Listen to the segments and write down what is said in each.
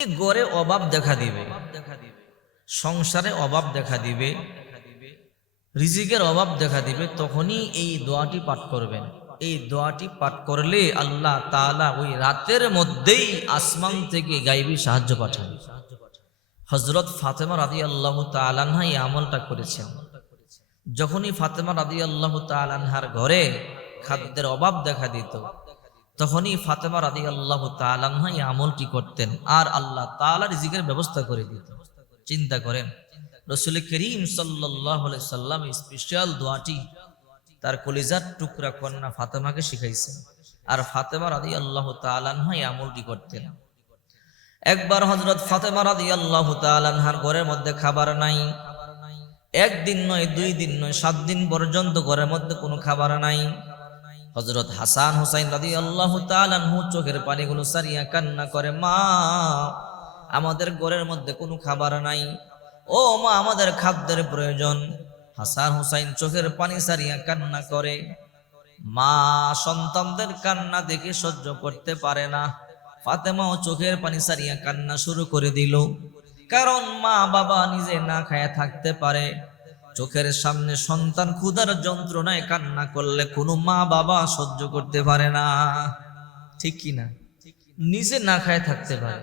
গড়ে অভাব দেখা দিবে, সংসারে অভাব দেখা দিবে, রিজিকের অভাব দেখা দিবে, তখনই এই দোয়াটি পাঠ করবেন। এই দোয়াটি পাঠ করলে আল্লাহ তাআলা ওই রাতের মধ্যেই আসমান থেকে গায়বী সাহায্য পাঠান। হযরত ফাতেমা রাদিয়াল্লাহু তাআলা আনহা এই আমলটা করেছেন। যখনই ফাতেমা রাদিয়াল্লাহু তাআলা আনহার ঘরে খাদ্যের অভাব দেখা দিত, তখনই ফাতেমা রাদিয়াল্লাহু তাআলা আনহা এই আমলটি করতেন, আর আল্লাহ তাআলা রিজিকের ব্যবস্থা করে দিত। চিন্তা করেন, রাসূল করিম সাল্লাল্লাহু আলাইহি সাল্লাম স্পেশাল দোয়াটি তার কলিজার টুকরা কন্যা ফাতেমাকে শিখাইছেন, আর ফাতেমা রাদিয়াল্লাহু তাআলা আনহা এই আমলটি করতেন। একবার হযরত ফাতেমা রাদিয়াল্লাহু তাআলা আনহার ঘরের মধ্যে খাবার নাই। একদিন নয়, 2 দিন নয়, 7 দিন পর্যন্ত ঘরের মধ্যে কোনো খাবার নাই। হযরত হাসান হুসাইন রাদিয়াল্লাহু তাআলা আনহু চোখের পানিগুলো সারিয়া কান্না করে, মা আমাদের ঘরের মধ্যে কোনো খাবার নাই, ও মা আমাদের খাদ্যের প্রয়োজন। হাসান হুসাইন চোখের পানি সারিয়া কান্না করে। মা সন্তানদের কান্না দেখে সহ্য করতে পারে না, ফাতেমাও চোখের পানি সারিয়া কান্না শুরু করে দিল। কারণ মা বাবা নিজে না খায়া থাকতে পারে, চোখের সামনে সন্তান ক্ষুধার যন্ত্রণায় কান্না করলে কোনো মা বাবা সহ্য করতে পারে না, ঠিক কি না? নিজে না খায় থাকতে পারে,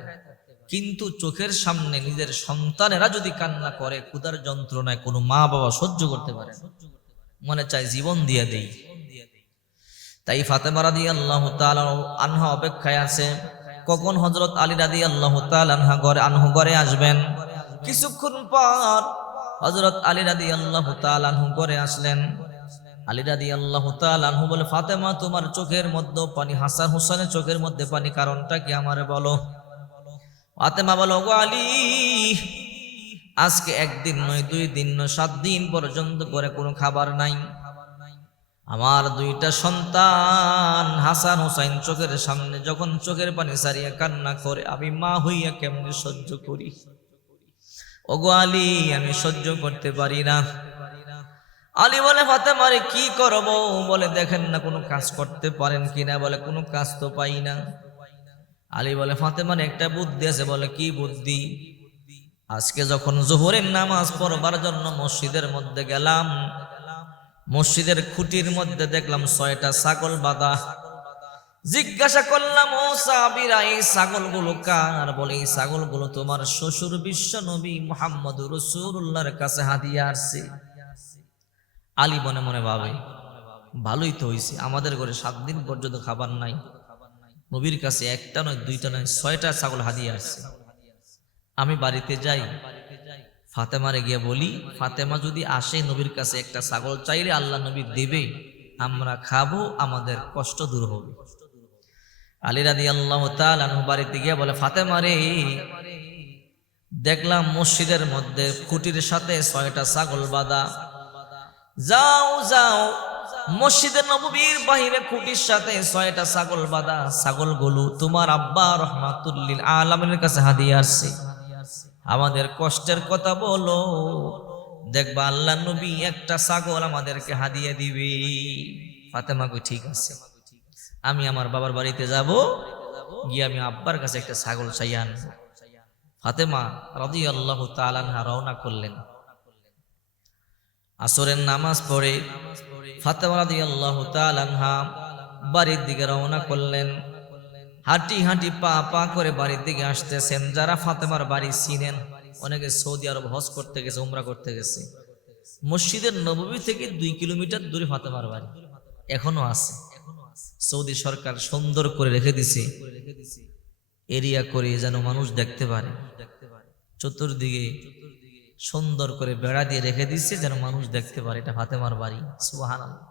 কিন্তু চোখের সামনে নিজের সন্তানেরা যদি কান্না করে ক্ষুধার যন্ত্রণায়, কোনো মা বাবা সহ্য করতে পারে না, মনে চায় জীবন দিয়ে দেই। তাই ফাতেমা রাদিয়াল্লাহু তাআলা আনহা অপেক্ষায় আছে কখন হযরত আলী রাদিয়াল্লাহু তাআলা আনহু ঘরে আসবেন। কিছুক্ষণ পর হযরত আলী রাদিয়াল্লাহু তাআলা আনহু ঘরে আসলেন। আলী রাদিয়াল্লাহু তাআলা আনহু বলে, ফাতেমা তোমার চোখের মধ্যে পানি, হাসান হুসাইনের চোখের মধ্যে পানি, কারণটা কি আমারে বলো। ফাতেমা বলো, গো আলী, আজকে 1 দিন নয়, 2 দিন নয়, 7 দিন পর্যন্ত করে কোনো খাবার নাই। আমার 2টা সন্তান হাসান হুসাইন চোখের সামনে যখন চোখের পানি সারিয়া কান্না করে, আমি মা হইয়া কেমনে সহ্য করি। ওগো আলী, আমি সহ্য করতে পারি না। আলী বলে, ফাতেমারে কি করব? বলে, দেখেন না কোনো কাজ করতে পারেন কিনা। বলে, কোনো কাজ তো পাই না। আলী বলে, ফাতেমার একটা বুদ্ধি আছে। বলে, কি বুদ্ধি? আজকে যখন জোহরের নামাজ পড়বার জন্য মসজিদের মধ্যে গেলাম, মসজিদের খুঁটির মধ্যে দেখলাম 6টা ছাগল বাঁধা। জিজ্ঞাসা করলাম, ও সাহাবীরা, এই ছাগলগুলো কার? বলে, এই ছাগলগুলো তোমার শ্বশুর বিশ্ব নবী মুহাম্মদুর রাসূলুল্লাহর কাছে হাদিয়া আসছে। আলী মনে মনে ভাবে, ভালোই তো হইছে, আমাদের ঘরে 7 দিন পর্যন্ত খাবার নাই, নবীর কাছে 1টা নয়, 2টা নয়, 6টা ছাগল হাদিয়া আসছে। আমি বাড়িতে যাই, ফাতেমারে গিয়ে বলি, ফাতেমা যদি আসে নবীর কাছে একটা ছাগল চাইলে আল্লাহ নবী দেবে, আমরা খাবো, আমাদের কষ্ট দূর হবে। আলী রাদিয়াল্লাহু তাআলা আনহু বাড়িতে গিয়ে বলে, ফাতেমা রে, দেখলাম মসজিদের মধ্যে খুঁটির সাথে 6টা ছাগল বাঁধা। যাও যাও, মসজিদের নববীর বাহিরে খুঁটির সাথে 6টা ছাগল বাঁধা, ছাগলগুলো তোমার আব্বা রাহমাতুল লিল আলামিনের কাছে হাদিয়া আসছে। আমাদের কষ্টের কথা বলো, দেখবা আল্লাহ নবী একটা ছাগল আমাদেরকে হাদিয়া দিবে। ফাতেমা কই, ঠিক আছে, আমি আমার বাবার বাড়িতে যাব, গিয়ে আমি আব্বার কাছে একটা ছাগল চাইয়া আনবো। ফাতেমা রাদিয়াল্লাহু তাআলা আনহা রওনা করলেন। আসরের নামাজ পড়ে ফাতেমা রাদিয়াল্লাহু তাআলা আনহা বাড়ির দিকে রওনা করলেন। হাঁটি হাঁটি পা পা করে বাড়ির দিকে আসতেছেন। যারা ফাতেমার বাড়ি চিনেন, অনেকে সৌদি আরব হজ করতে গেছে, উমরা করতে গেছে, মসজিদের নববী থেকে 2 কিলোমিটার দূরে ফাতেমার বাড়ি এখনো আছে। সৌদি সরকার সুন্দর করে রেখে দিছে, এরিয়া করে যেন মানুষ দেখতে পারে। চতুর্দিকে সুন্দর করে বেড়া দিয়ে রেখে দিচ্ছে যেন মানুষ দেখতে পারে এটা ফাতেমার বাড়ি। সুবহানাল্লাহ।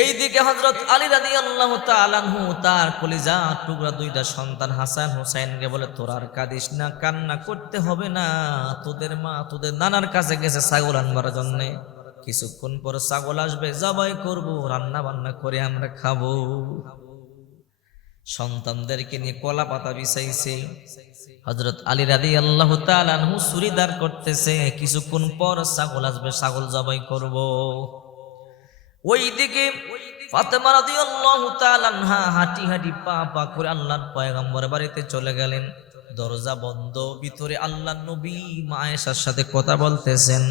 এইদিকে হযরত আলী রাদিয়াল্লাহু তাআলা আনহু তার কলিজা টুকরা 2টা সন্তান হাসান হুসাইনকে বলে, তোরা আর কাঁদিস না, কান্না করতে হবে না, তোদের মা তোদের নানার কাছে গেছে ছাগল আনবার জন্য, কিছুক্ষণ পর ছাগল আসবে, জবাই করব, রান্না বান্না করে আমরা খাবো। সন্তানদেরকে নিয়ে কলা পাতা বিছাইছে। হযরত আলী রাদিয়াল্লাহু তাআলা আনহু চুরিদার করতেছে, কিছুক্ষণ পর ছাগল আসবে, ছাগল জবাই করব। ওইদিকে ফাতেমা রাদিয়াল্লাহু তাআলা আনহা হাঁটি হাঁটি পা পা করে আল্লাহর পয়গম্বরের বাড়িতে চলে গেলেন। দরজা বন্ধ, ভিতরে আল্লাহর নবী মা আয়েশার সাথে কথা বলতেছেন।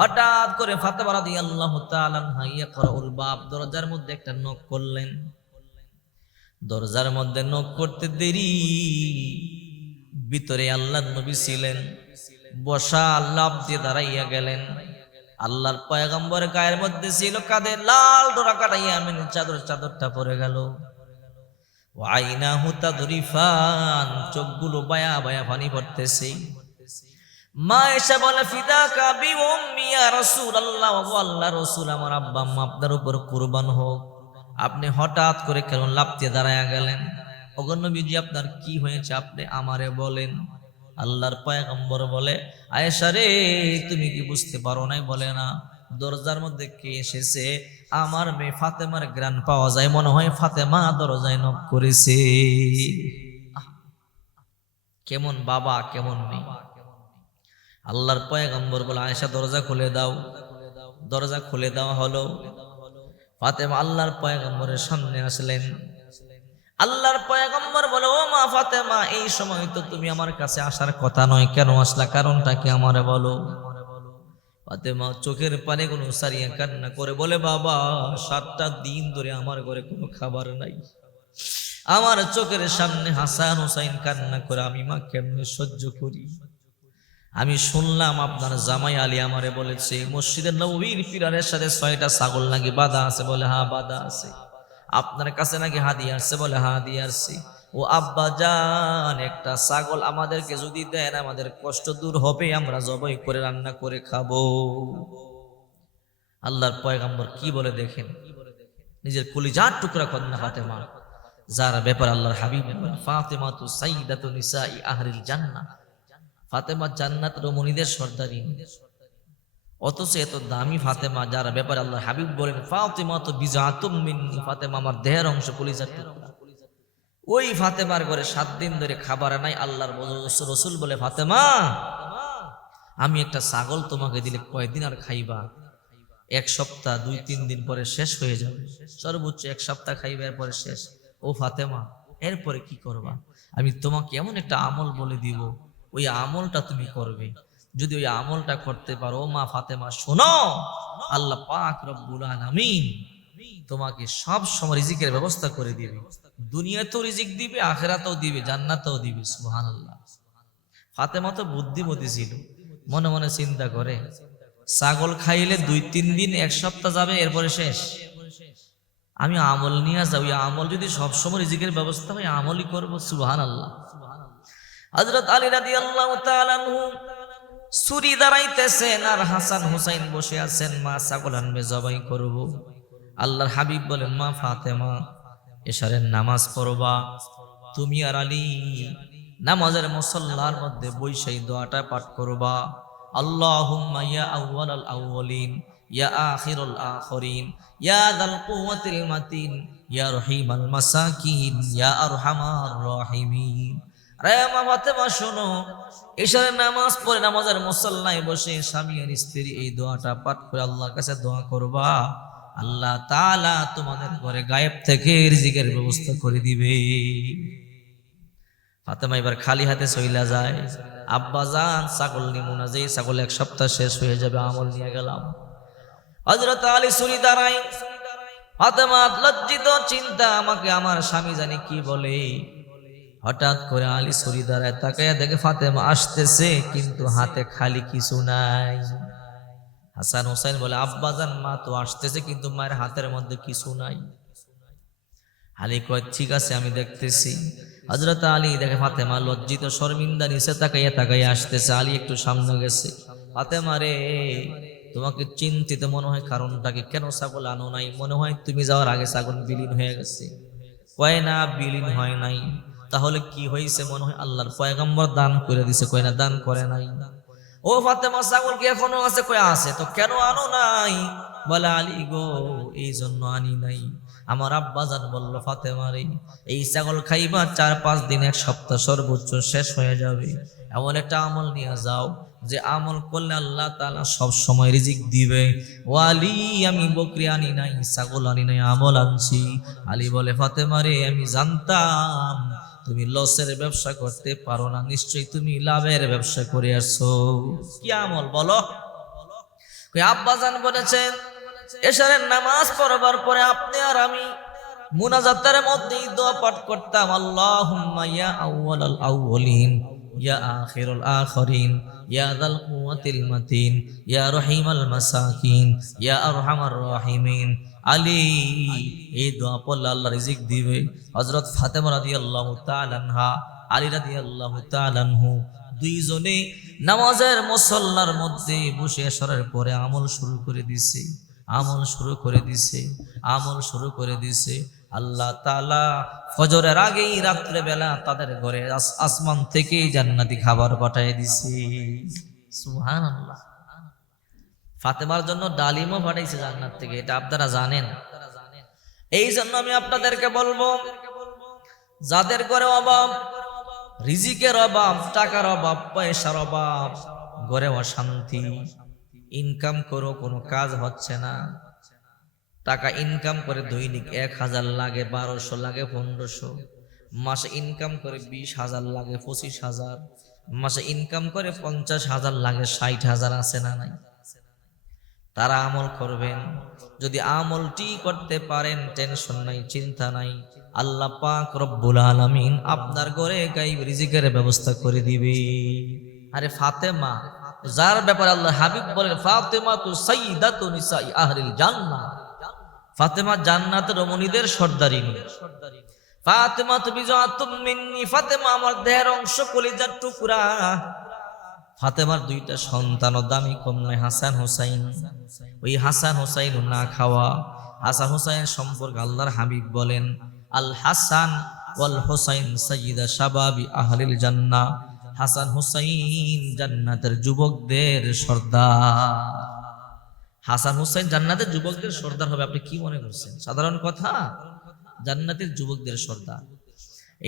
হঠাৎ করে ফাতেমা রাদিয়াল্লাহু তাআলা আনহা ইয়াকরাউল বাব, দরজার মধ্যে একটা নক করলেন। দরজার মধ্যে নক করতে দেরি, ভিতরে আল্লাহর নবী ছিলেন। বসা লাফ দিয়ে দাঁড়াইয়া গেলেন। আল্লাহর পয়গম্বরের গায়ের মধ্যে ছিল কাঁধে লাল ডোরা কাটাইয়া আমিনের চাদরটা পরে গেল। ওয়াইনাহু তাদরিফান, চোখগুলো বায়া বায়া পানি পড়তেছে। মা এসে বলে ফিদাকা বিউম্মি ইয়া রাসূলুল্লাহ, ওয়া আল্লাহর রাসূল, আমার আব্বা আম্মা আপনার উপর কুরবান হোক। আপনি হঠাৎ করে কেন লাফ দিয়ে দাঁড়ায়া গেলেন? ওগো নবীজি, আপনার কি হয়েছে আপনি আমারে বলেন। আল্লাহর পয়গম্বর বলে, আয়েশা রে, তুমি কি বুঝতে পারো নাই? বলে না। দরজার মধ্যে কে এসেছে? আমার মেয়ে ফাতেমার গ্রান পাওয়া যায়, মনে হয় ফাতেমা দরজায় নক করেছে। কেমন বাবা, কেমন মেয়ে। আল্লাহর পয়গম্বর বলে, আয়েশা দরজা খুলে দাও। দরজা খুলে দেওয়া হলো। ফাতেমা আল্লাহর পয়গম্বরের সামনে আসলেন। আল্লাহর পয়গম্বর বলে, ও মা ফাতেমা, এই সময় তো তুমি আমার কাছে আসার কথা নয়, কেন আসলা? কারণটা কি আমারে বলো। ফাতেমা চোখের পানিগুলো সারিয়ে কান্না করে বলে, বাবা, 7টা দিন ধরে আমার ঘরে কোনো খাবার নাই। আমার চোখের সামনে হাসান হুসাইন কান্না করে, আমি মা কেমনে সহ্য করি। আমি শুনলাম আপনার জামাই আলী আমারে বলেছে মসজিদের নববীর পিলারের সাথে 6টা ছাগল নাকি বাঁধা আছে। বলে, হ্যাঁ বাঁধা আছে। আপনার কাছে নাকি হাদিয়া আসছে। বলে, হ্যাঁ হাদিয়া আসছে। ও আব্বা জান, একটা ছাগল আমাদেরকে যদি দেন আমাদের কষ্ট দূর হবে, আমরা জবাই করে রান্না করে খাবো। আল্লাহর পয়গম্বর কি বলে দেখেন, নিজের কলিজার টুকরা কন্যা ফাতেমা, যার ব্যাপার আল্লাহর হাবিব বলেন, ফাতেমাতু সাইয়্যিদাতু নিসাই আহলিল জান্নাহ, ফাতেমা জান্নাতের রমণীদের সর্দারি। অথচ এত দামি ফাতেমা, যার ব্যাপারে আল্লাহর হাবিব বলেন, ফাতেমাতু বিজাতুম মিন্নি, ফাতেমা আমার দেহের অংশ, কলিজার টুকরা। ওই ফাতেমার ঘরে 7 দিন ধরে খাবার নাই। আল্লাহর রাসূল বলে, ফাতেমা, আমি একটা ছাগল তোমাকে দিলে কয়দিন আর খাইবা? 1 সপ্তাহ, 2-3 দিন পরে শেষ হয়ে যাবে, সর্বোচ্চ 1 সপ্তাহ খাইবা, এরপরে শেষ। ও ফাতেমা, এরপরে কি করবা? আমি তোমাকে এমন একটা আমল বলে দিব, ওই আমলটা তুমি করবে। যদি ওই আমলটা করতে পারো, মা ফাতেমা শোনো, আল্লাহ পাক রব্বুল আলামিন তোমাকে সব সময় রিজিকের ব্যবস্থা করে দিবে। দুনিয়াতেও রিজিক দিবে, আখিরাতেও দিবে, জান্নাতেও দিবে। সুবহানাল্লাহ। ফাতেমা তো বুদ্ধিমতী ছিল, মনে মনে চিন্তা করে, ছাগল খাইলে 2-3 দিন 1 সপ্তাহ যাবে, এরপরে শেষ। আমি আমল নিয়ে যাই, আমল যদি সবসময় রিজিকের ব্যবস্থা হয়, আমলই করবো। সুবহানাল্লাহ। হযরত আলী রাদিয়াল্লাহু তাআলা আনহু ছুরি দাঁড়াইতেছেন, আর হাসান হুসাইন বসে আছেন। মা ছাগল আনবে, জবাই করব। আল্লাহর হাবিব বলেন, মা ফাতেমা, এশারের নামাজ পড়বা। তুমি আর আলী নামাজের মুসাল্লার মধ্যে বৈশাই দোয়াটা পাঠ করবা। আল্লাহুম্মা ইয়া আউয়ালাল আউয়ালিন, ইয়া আখিরুল আখিরিন, ইয়া যাল কুওয়াতিল মাতিন, ইয়া রহিমাল মাসাকিন, ইয়া আরহামার রাহিমিন। রে মা ফাতেমা শোনো, এশারের নামাজ পড়ে নামাজের মুসাল্লায় বসে স্বামী আর স্ত্রী এই দোয়াটা পাঠ করে আল্লাহর কাছে দোয়া করবা। আল্লাহ তাআলা তোমাদের ঘরে গায়েব থেকে রিজিকের ব্যবস্থা করে দিবে। ফাতেমা এবার খালি হাতে চইলা যায়। আব্বা জান, ছাগল নিমু না, যেই ছাগল 1 সপ্তাহ শেষ হয়ে যাবে, আমল নিয়ে গেলাম। হযরত আলী ছুরি দাঁড়াই। ফাতেমা লজ্জিত, চিন্তা, আমাকে আমার স্বামী জানি কি বলে। হঠাৎ করে আলী ছুরি দাঁড়ায়, তাকায়া দেখে ফাতেমা আসতেছে, কিন্তু হাতে খালি কিছু নাই। হাসান হুসাইন বলে, আব্বা জান, মা তো আসতেছে, কিন্তু মায়ের হাতের মধ্যে কিছু নাই। আলী কয়, ঠিক আছে, আমি দেখতেছি। হযরত আলী দেখে ফাতেমা লজ্জিত, শর্মিন্দা, নিচে তাকাইয়া আসতেছে। আলী একটু সামনে গেছে। ফাতেমা রে, তোমাকে চিন্তিত মনে হয়, কারণটা কি? কেন ছাগল আনো নাই? মনে হয় তুমি যাওয়ার আগে ছাগল বিলীন হয়ে গেছে। কয় না, বিলীন হয় নাই। তাহলে কি হয়েছে? মনে হয় আল্লাহর পয়গম্বর দান করে দিছে। কয় না, দান করে নাই। ও ফাতেমা, ছাগল কি এখনো আছে? কয় আছে। তো কেন আনো নাই? বলে, আলী গো, এই জন্য আনি নাই। আমার আব্বা জান বলল, ফাতেমা রে, এই ছাগল খাইবা 4-5 দিন, 1 সপ্তাহ সর্বোচ্চ শেষ হয়ে যাবে, এমন একটা আমল নিয়ে যাও, যে আমল করলে আল্লাহ তাআলা সব সময় রিজিক দিবে। ও আলী, আমি বকরি আনি নাই, ছাগল আনি নাই, আমল আনছি। আলী বলে, ফাতেমা রে, আমি জানতাম তুমি লসের ব্যবসা করতে পারো না, নিশ্চয়ই তুমি লাভের ব্যবসা করে আসছো। কি আমল বলো? আব্বাজান বলেছেন, এশারের নামাজ পড়বার পরে আপনি আর আমি মুনাজাতের মধ্যে দোয়া পাঠ করতাম, আল্লাহুম্মা ইয়া আউয়ালাল আউয়ালিন, ইয়া আখিরুল আখিরিন, ইয়া যাল কুওয়াতিল মাতিন, ইয়া রহিমাল মাসাকিন, ইয়া আরহামার রাহিমিন। আলী, এই দোয়া পড়লে আল্লাহ রিজিক দিবে। হযরত ফাতেমা রাদিয়াল্লাহু তাআলা আনহা, আলী রাদিয়াল্লাহু তাআলা আনহু দুইজনে নামাজের মুসল্লার মধ্যে বসে এশারের পরে আমল শুরু করে দিছে, আমল শুরু করে দিছে, আমল শুরু করে দিছে। আল্লাহ তাআলা ফজরের আগেই রাত্রে বেলা তাদের ঘরে আসমান থেকে জান্নাতি খাবার পাঠিয়ে দিছে। সুবহানাল্লাহ। ফাতেমার জন্য ডালিমও পাঠাইছে জান্নাত থেকে, এটা আপনারা জানেন। এই জন্য আমি আপনাদেরকে বলবো, যাদের ঘরে অভাব, রিজিকের অভাব, টাকার অভাব, পয়সার অভাব, ঘরে অশান্তি, ইনকাম করো কোনো কাজ হচ্ছে না, টাকা ইনকাম করে দৈনিক 1000 লাগে, 1200 লাগে, 1500, মাসে ইনকাম করে 20,000 লাগে, 25,000, মাসে ইনকাম করে 50,000 লাগে, 60,000 আছে না নাই? তারা আমল করবেন। যদি আমলটি করতে পারেন, টেনশন নাই, চিন্তা নাই, আল্লাহ পাক রব্বুল আলামিন আপনার ঘরে গায়ব রিজিকের ব্যবস্থা করে দিবে। আরে ফাতেমা, যার ব্যাপারে আল্লাহ হাবিব বলেন, ফাতেমা তু সাইয়্যিদাতু নিসাই আহলিল জান্নাহ, ফাতেমা জান্নাতের রমণীদের সর্দারিনী। ফাতেমা তু বিজআতুম মিন্নি, ফাতেমা আমার দেহের অংশ, কলিজার টুকরা। ফাতেমার 2টা সন্তান, দামি কম নয়, হাসান হোসাইন। ওই হাসান হোসাইন না খাওয়া। হাসান হোসাইন সম্পর্কে আল্লাহর হাবিব বলেন, আল হাসান ওয়াল হোসাইন সাইয়্যিদা শাবাবি আহলিল জান্নাহ, হাসান হোসাইন জান্নাতের যুবকদের সর্দার। হাসান হোসাইন জান্নাতের যুবকদের সর্দার হবে, আপনি কি মনে করছেন? সাধারণ কথা? জান্নাতের যুবকদের সর্দার।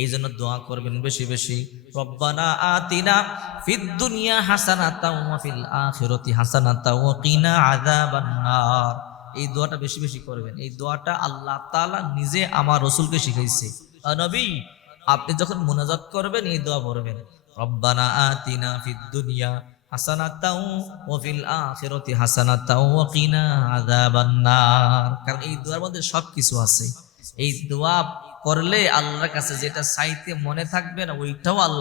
এই জন্য দোয়া করবেন বেশি বেশি, রব্বানা আতিনা ফিদ দুনিয়া হাসানাতাও ওয়া ফিল আখিরাতি হাসানাতাও ওয়া কিনা আযাবান নার। এই দোয়াটা বেশি বেশি করবেন। এই দোয়াটা আল্লাহ তাআলা নিজে আমার রাসূলকে শিখাইছে। নবী, আপনি যখন মুনাজাত করবেন এই দোয়া পড়বেন, রব্বানা আতিনা ফিদ দুনিয়া হাসানাতাও ওয়া ফিল আখিরাতি হাসানাতাও ওয়া কিনা আযাবান নার। কারণ এই দোয়ার মধ্যে সবকিছু আছে। এই দোয়া করলে আল্লাহর কাছে যেটা চাইতে মনে থাকবে না, ওইটাও আল্লাহ